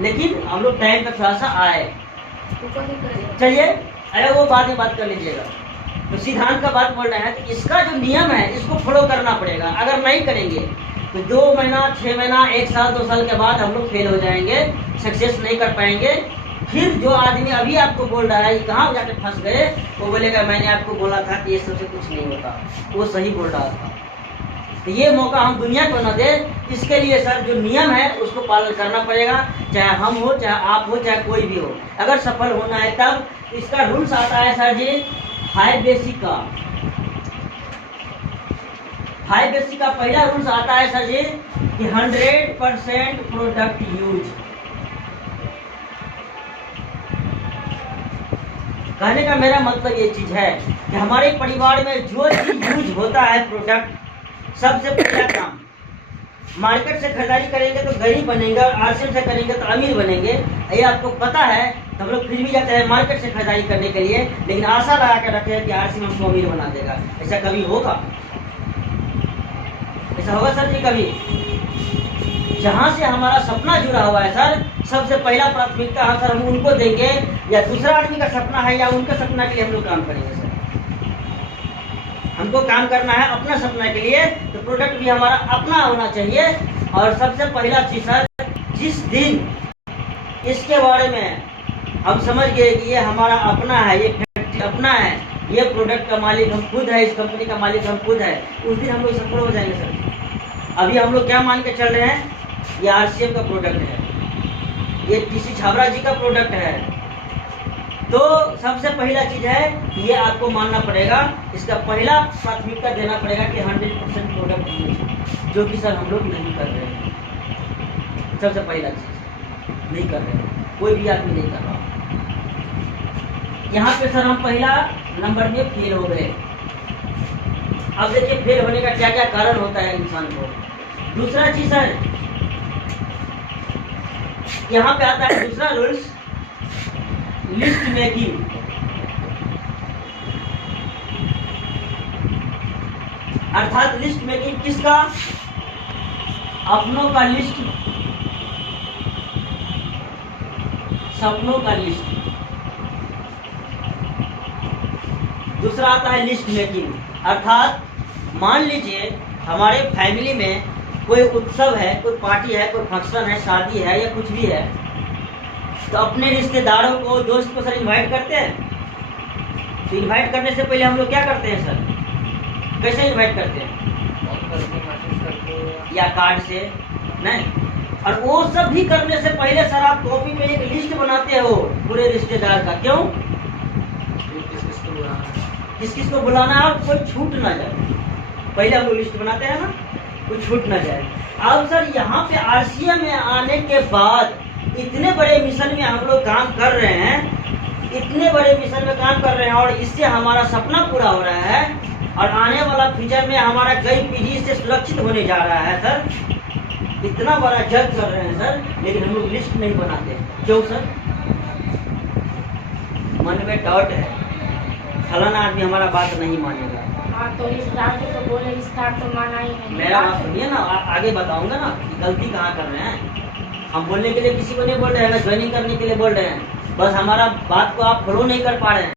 लेकिन हम लोग टाइम पर थोड़ा सा आए। चलिए, अरे वो बाद में बात कर लीजिएगा। तो सिद्धांत का बात बोल रहे हैं, तो इसका जो नियम है इसको फॉलो करना पड़ेगा। अगर नहीं करेंगे तो 2 महीना, 6 महीना, 1 साल, 2 साल के बाद हम लोग फेल हो जाएंगे, सक्सेस नहीं कर पाएंगे। फिर जो आदमी अभी आपको बोल रहा है कहाँ जाके फंस गए, वो बोलेगा मैंने आपको बोला था कि ये सबसे कुछ नहीं होता, वो सही बोल रहा था। तो ये मौका हम दुनिया को न दे, इसके लिए सर जो नियम है उसको पालन करना पड़ेगा, चाहे हम हो, चाहे आप हो, चाहे कोई भी हो। अगर सफल होना है तब इसका रूल्स आता है सर जी 5 बेसिक का। 5 बेसिक का पहला रूल्स आता है सर जी कि 100% प्रोडक्ट यूज। कहने का मेरा मतलब ये चीज है कि हमारे परिवार में जो चीज यूज होता है प्रोडक्ट, सबसे पहला काम मार्केट से खरीदारी करेंगे तो गरीब बनेंगे, और आरसीएम से करेंगे तो अमीर बनेंगे। ये आपको पता है, तो हम लोग फिर भी जाते हैं मार्केट से खरीदारी करने के लिए, लेकिन आशा लगा कर रखे हैं कि आरसीएम हमको अमीर बना देगा। ऐसा कभी होगा? ऐसा होगा सर जी कभी? जहाँ से हमारा सपना जुड़ा हुआ है सर, सबसे पहला प्राथमिकता हम सर हम उनको देंगे, या दूसरा आदमी का सपना है या उनके सपना के लिए हम लोग काम करेंगे सर। हमको काम करना है अपना सपना के लिए, तो प्रोडक्ट भी हमारा अपना होना चाहिए। और सबसे पहला चीज सर, जिस दिन इसके बारे में हम समझ गए कि ये हमारा अपना है, ये फैक्ट्री अपना है, ये प्रोडक्ट का मालिक हम खुद है, इस कंपनी का मालिक हम खुद है, उस दिन हम लोग सफल हो जाएंगे सर। अभी हम लोग क्या मान के चल रहे हैं, ये आरसीएम का प्रोडक्ट है, ये टीसी छाबड़ा जी का प्रोडक्ट है। तो सबसे पहला चीज है कि ये आपको मानना पड़ेगा, इसका पहला प्राथमिकता देना पड़ेगा कि 100% प्रोडक्ट यूज, जो कि सर हम लोग नहीं कर रहे हैं। सबसे पहला चीज नहीं कर रहे हैं, कोई भी आदमी नहीं कर रहा। यहाँ पे सर हम पहला नंबर में फेल हो गए। अब देखिए फेल होने का क्या क्या कारण होता है इंसान को। दूसरा चीज सर, यहाँ पे आता है दूसरा रूल्स, लिस्ट मेकिंग। अर्थात लिस्ट मेकिंग किसका? अपनों का लिस्ट, सपनों का लिस्ट। दूसरा आता है लिस्ट मेकिंग, अर्थात मान लीजिए हमारे फैमिली में कोई उत्सव है, कोई पार्टी है, कोई फंक्शन है, शादी है या कुछ भी है, तो अपने रिश्तेदारों को, दोस्त को सर इनवाइट करते हैं। तो इनवाइट करने से पहले हम लोग क्या करते हैं सर, कैसे इनवाइट करते हैं? या कार्ड से नहीं। और वो सब भी करने से पहले सर आप कॉपी पे एक लिस्ट बनाते हो पूरे रिश्तेदार का। क्यों? किस किस को बुलाना है और कोई छूट ना जाए, पहले हम लोग लिस्ट बनाते हैं ना, कोई छूट ना जाए। अब सर यहाँ पे आरसीएम में आने के बाद इतने बड़े मिशन में हम लोग काम कर रहे हैं, इतने बड़े मिशन में काम कर रहे हैं, और इससे हमारा सपना पूरा हो रहा है, और आने वाला फ्यूचर में हमारा कई पीढ़ी से सुरक्षित होने जा रहा है सर। इतना बड़ा जग कर रहे हैं सर, लेकिन हम लोग लिस्ट नहीं बनाते। क्यों सर? मन में डाउट है, फलाना आदमी हमारा बात नहीं मानेगा। तो तो बोले तो माना ही नहीं। मेरा बात सुनिए ना, आगे बताऊंगा ना कि गलती कहाँ कर रहे हैं। हम बोलने के लिए किसी को नहीं बोल रहे हैं, ज्वाइनिंग करने के लिए बोल रहे हैं, बस हमारा बात को आप फॉलो नहीं कर पा रहे हैं।